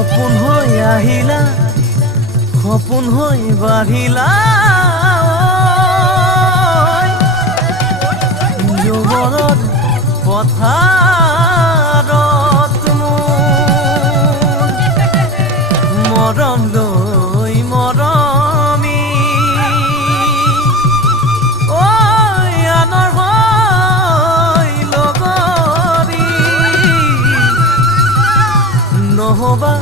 সপোন হৈ আহিলা সপোন হৈ বাঢ়িলা যৌৱনত পথাৰত মৰম লৈ মৰমি আনৰ হৈ লগৰী নহবা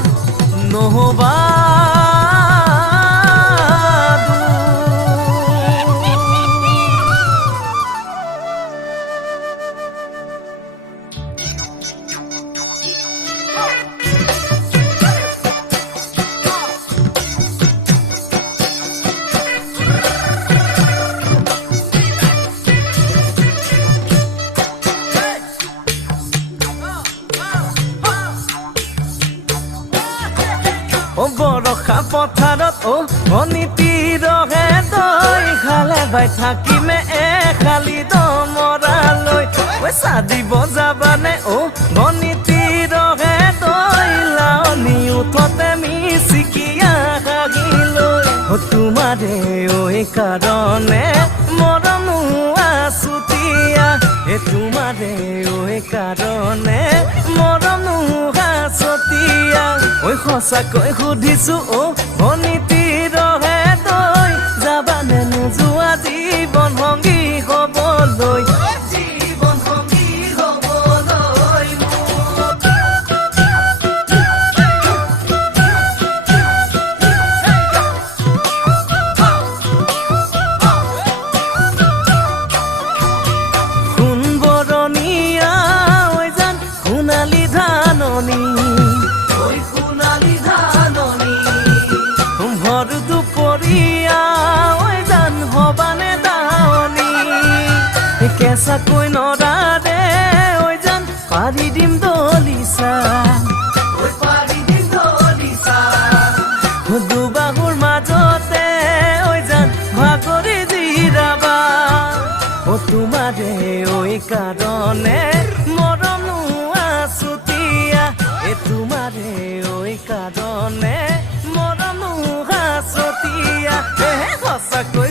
নহবা বৰষা পথাৰত অনীতি ৰহে তই খালে বাই থাকিমে খালি দমৰালৈ পইচা দিব যাবানে অনীতি ৰহে তই লাৱনি উঠতে মিচিকিয়া হাগিলৈ তোমাৰে কাৰণে মৰম আছুতীয়া তোমাৰে কাৰণে মৰম আছতীয়া সঁচাকৈ সুধিছো অনীতি ৰহে তই যাবানে নোযোৱা জীৱন সংগী হ'বলৈ জীৱন সংগী হ'বলৈ সোণ বৰণীয়া জান সোণালী ধাননি ভৰ দুপৰীয়া জান হবানে দাৱনি কেঁচাকৈ নৰাৰে জান পাৰি দিম দলিচা দুবাহুৰ মাজতে জান ভাগৰি জিৰাবা তোমাৰে কাৰণে মৰম আছুতীয়া তোমাৰে কাৰণে মৰম হাছতীয়া সঁচাকৈ